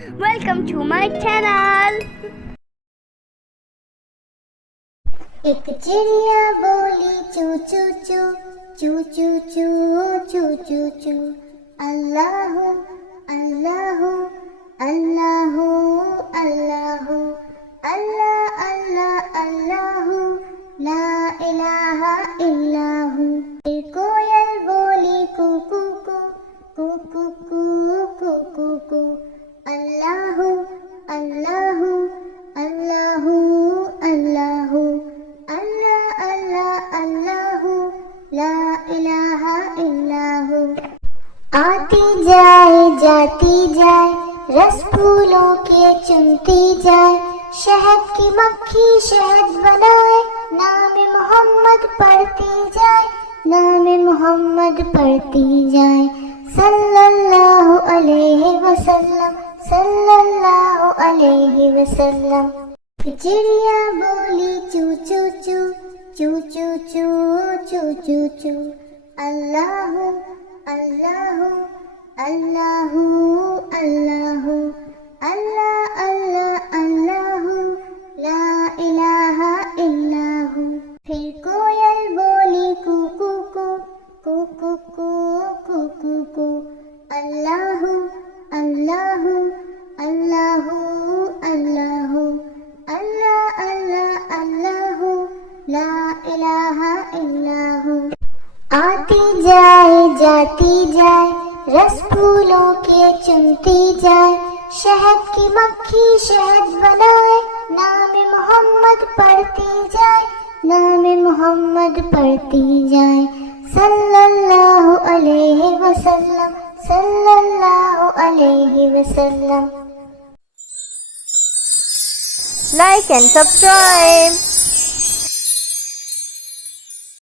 welcome to my channel. एक चिड़िया बोली चू चू चू चू चू चू चू चू चू अल्लाह अल्लाह अल्लाह अल्लाह अल्लाह अल्लाह अल्लाह ला इलाहा इल्लाहु। फिर कोयल बोली कू कू कू कू कू कू कू कू कू अल्लाह अल्लाह अल्लाह अल्लाह अल्लाह अल्लाह अल्लाह ला इलाहा इल्लाहु। आती जाए जाती जाए रस फूलों के चुनती जाए, शहद की मक्खी शहद बनाए, नाम मोहम्मद पढ़ती जाए, नाम मोहम्मद पढ़ती जाए। सल्लल्लाहु अलैहि वसल्लम सल्लल्लाहु अलैहि वसल्लम। चिड़िया बोली चू चू चू चू चू चू चू चू चू अल्लाह अल्लाह अल्लाह अल्लाह अल्लाह अल्लाह अल्लाह ला इलाहा इल्लाहु। फिर कोयल बोली कू कू कू कू कू कू कू कू कू अल्लाह अल्लाह अल्लाह अल्लाह अल्लाह अल्लाह अल्लाह ला इलाहा इल्लाहु। आती जाए जाती जाए रस फूलों के चुनती जाए, शहद की मक्खी शहद बनाए, नाम मोहम्मद पढ़ती जाए, नाम मोहम्मद पढ़ती जाए। सल्लल्लाहु अलैहि वसल्लम सल्लल्लाहु अलैहि वसल्लम। Like and subscribe.